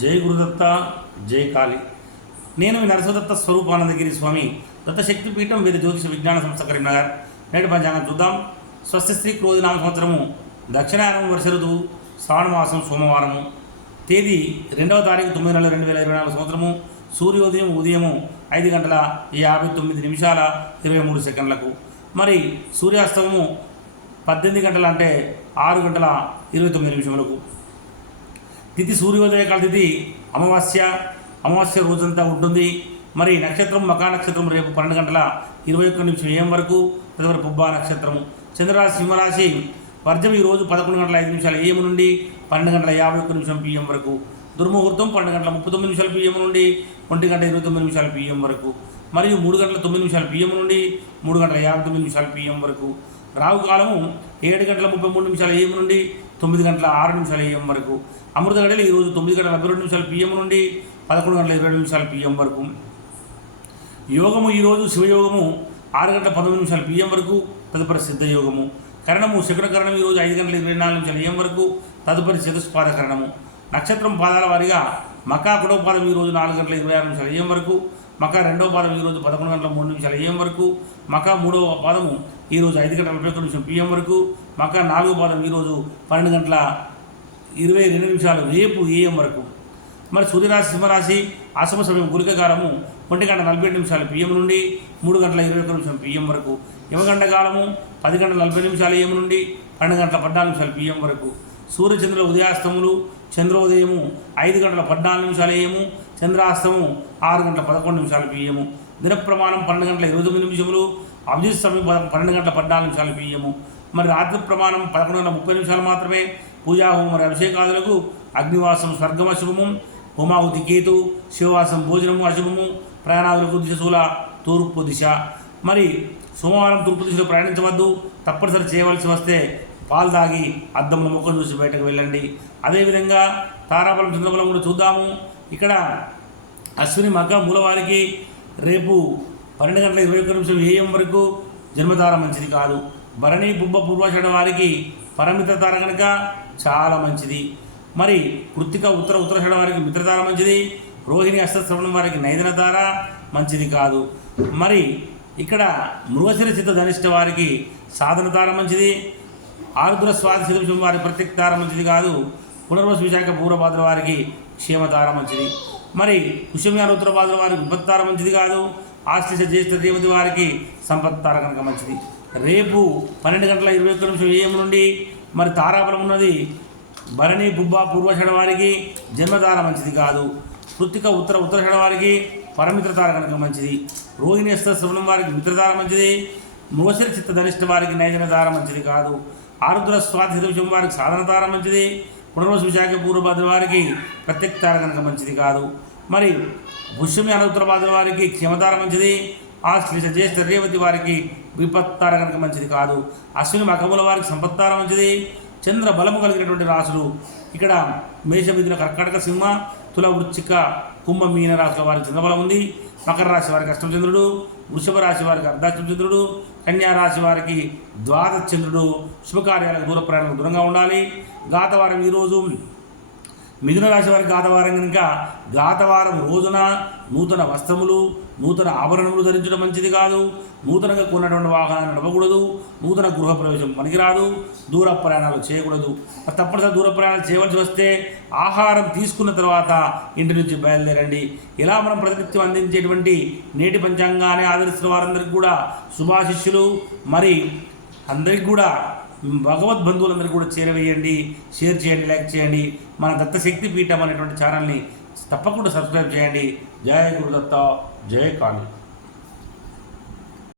జై గురుదత్త జై కాళి. నేను మీ నరసదత్త స్వరూపానందగిరి స్వామి. దత్తశక్తి పీఠం వీరి జ్యోతిష విజ్ఞాన సంస్థ కరీంనగర్. నేటి పంచాంగం చూద్దాం. స్వస్తి శ్రీ క్రోధి నామ సంవత్సరము. దక్షిణాయనం వర్ష ఋతువు. శ్రావణ మాసం సోమవారము. తేదీ రెండవ తారీఖు తొమ్మిది నెలల రెండు వేల ఇరవై నాలుగు సంవత్సరము. సూర్యోదయం ఉదయము ఐదు గంటల యాభై తొమ్మిది నిమిషాల ఇరవై మూడు సెకండ్లకు. మరి సూర్యాస్తమము పద్దెనిమిది గంటల అంటే ఆరు గంటల ఇరవై తొమ్మిది నిమిషములకు. తిథి సూర్యోదయ కాల తిథి అమావాస్య అమావాస్య రోజంతా ఉంటుంది. మరి నక్షత్రం మకా నక్షత్రం రేపు పన్నెండు గంటల ఇరవై ఒక్క నిమిషం ఏం వరకు తదుపరి పుబ్బా నక్షత్రము. చంద్రరాశి సింహరాశి వర్జం ఈరోజు రోజు పదకొండు గంటల ఐదు నిమిషాల ఏం నుండి పన్నెండు గంటల యాభై ఒక్క నిమిషం పిఎం వరకు. దుర్ముహూర్తం పన్నెండు గంటల ముప్పై తొమ్మిది నిమిషాల పిఎం నుండి ఒంటి గంట ఇరవై తొమ్మిది నిమిషాల పిఎం వరకు. మరియు మూడు గంటల తొమ్మిది నిమిషాల పిఎం నుండి మూడు గంటల యాభై తొమ్మిది నిమిషాల పిఎం వరకు. రావు కాలము ఏడు గంటల ముప్పై మూడు నిమిషాల ఏఎం నుండి తొమ్మిది గంటల ఆరు నిమిషాల ఏఎం వరకు. అమృత గడియలు ఈరోజు తొమ్మిది గంటల నలభై రెండు నిమిషాల పిఎం నుండి పదకొండు గంటల ఇరవై రెండు నిమిషాల పిఎం వరకు. యోగము ఈరోజు శివయోగము ఆరు గంటల పదమూడు నిమిషాల పిఎం వరకు తదుపరి సిద్ధయోగము. కరణము శుక్రకరణం ఈరోజు ఐదు గంటల ఇరవై నాలుగు నిమిషాల ఏం వరకు తదుపరి చతుస్పాద కరణము నక్షత్రం పాదాల వారీగా మకా ఒకటో పాదం ఈరోజు నాలుగు గంటల ఇరవై ఆరు నిమిషాల ఏం వరకు మకా రెండవ పాదం ఈరోజు పదకొండు గంటల మూడు నిమిషాల ఏం వరకు మకా మూడవ పాదము ఈరోజు ఐదు గంటల నలభై ఒక్క నిమిషం పిఎం వరకు. మకా నాలుగో పాదం ఈరోజు పన్నెండు గంటల ఇరవై రెండు నిమిషాలు రేపు ఏఎం వరకు. మరి సూర్యరాశి సింహరాశి అసమ సమయం గురికకాలము ఒంటి గంట నలభై నిమిషాలు పిఎం నుండి మూడు గంటల ఇరవై ఒక్క నిమిషం పిఎం వరకు. యమగంట కాలము పది గంటల నలభై నిమిషాలు ఏఎం నుండి పన్నెండు గంటల పద్నాలుగు నిమిషాలు పిఎం వరకు. సూర్యచంద్రుల ఉదయాస్తములు చంద్రోదయము ఐదు గంటల పద్నాలుగు నిమిషాలు ఏము చంద్రాస్తము ఆరు గంటల పదకొండు నిమిషాలు పిఎము దిన ప్రమాణం పన్నెండు గంటల ఇరవై తొమ్మిది నిమిషములు అభిజిత్ సమయం పన్నెండు గంటల పద్నాలుగు నిమిషాలు పియ్యము మరి రాత్రి ప్రమాణం పదకొండు గంటల ముప్పై నిమిషాలు మాత్రమే. పూజా హోమం మరి అభిషేకాదులకు అగ్నివాసం స్వర్గం అశుభము. హోమావతి కేతు శివవాసం భోజనము అశుభము. ప్రయాణాదులకు దిశశూల తూర్పు దిశ. మరి సోమవారం తూర్పు దిశలో ప్రయాణించవద్దు. తప్పనిసరి చేయవలసి వస్తే పాలు తాగి అద్దంలో ముఖం చూసి బయటకు వెళ్ళండి. అదేవిధంగా తారాబలం చంద్రబలం కూడా చూద్దాము. ఇక్కడ అశ్విని మగ్గ మూలవారికి రేపు పన్నెండు గంటల ఇరవై ఒక్క నిమిషం ఏఎం వరకు జన్మతార మంచిది కాదు. భరణి బుబ్బ పూర్వాషాఢ వారికి పరమిత తార కనుక చాలా మంచిది. మరి కృత్తిక ఉత్తర ఉత్తరాషాఢ వారికి మిత్రతార మంచిది. రోహిణి అష్టశ్రవణం వారికి నైదన తార మంచిది కాదు. మరి ఇక్కడ మృగశిర చిత్త ధనిష్ట వారికి సాధన తార మంచిది. ఆరుద్ర స్వాతి శివం వారి ప్రత్యేక తార మంచిది కాదు. పునర్వశ విశాఖ పూర్వభాద్ర వారికి క్షేమతార మంచిది. మరి కుషమ్యాన ఉత్తరభాద్ర వారికి విపత్తార మంచిది కాదు. ఆశ్లేష జ్యేష్ఠ దేవతి వారికి సంపత్తార కనుక మంచిది. రేపు పన్నెండు గంటల ఇరవై ఒక్క నిమిషం ఏఎం నుండి మరి తారాబలం ఉన్నది. భరణి బుబ్బ పూర్వషడ వారికి జన్మతార మంచిది కాదు. కృత్తిక ఉత్తర ఉత్తరషడ వారికి పరమిత్రతార కనుక మంచిది. రోహిణేశ్వర శ్రవణం వారికి మిత్రతార మంచిది. మోసరి చిత్త ధనిష్ట వారికి నైజన దార మంచిది కాదు. ఆరుద్ర స్వాతి విషయం వారికి సాధన తార మంచిది. పునర్వసు విశాఖ పూర్వభద్ర వారికి ప్రత్యక్షతార కనుక మంచిది కాదు. మరి పుష్యమి అనుత్తర భాద్ర వారికి క్షమతార మంచిది. ఆశ్లిష జ్యేష్ఠ రేవతి వారికి విపత్తార కనుక మంచిది కాదు. అశ్విని మకముల వారికి సంపత్తార మంచిది. చంద్ర బలము కలిగినటువంటి రాశులు ఇక్కడ మేషమిథున కర్కాటక సింహ తుల వృచ్చిక కుంభ మీన రాశుల వారికి చంద్రబలం ఉంది. మకర రాశి వారికి అష్టమచంద్రుడు వృషభ రాశి వారికి అర్ధాష్టమచంద్రుడు కన్యారాశి రాశి వారికి ద్వాదశ చంద్రుడు శుభకార్యాలకు దూర ప్రయాణాలకు దూరంగా ఉండాలి. గాతవారం ఈరోజు మిథున రాశి వారికి గాతవారం కనుక గాతవారం రోజున నూతన వస్త్రములు నూతన ఆభరణములు ధరించడం మంచిది కాదు. నూతనంగా కొన్నటువంటి వాహనాన్ని నడవకూడదు నూతన గృహ ప్రవేశం పనికిరాదు. దూర ప్రయాణాలు చేయకూడదు. తప్పనిసరి దూర ప్రయాణాలు చేయవలసి వస్తే ఆహారం తీసుకున్న తర్వాత ఇంటి నుంచి బయలుదేరండి. ఇలా మనం ప్రతినిత్యం అందించేటువంటి నేటి పంచాంగాన్ని ఆదరిస్తున్న వారందరికీ కూడా శుభాశిష్యులు. మరి అందరికీ కూడా భగవద్ బంధువులందరూ కూడా చేరవేయండి షేర్ చేయండి లైక్ చేయండి. మన దత్తశక్తి పీఠం అనేటువంటి ఛానల్ని తప్పకుండా సబ్స్క్రైబ్ చేయండి. జయ గురుదత్త జయ కాళీ.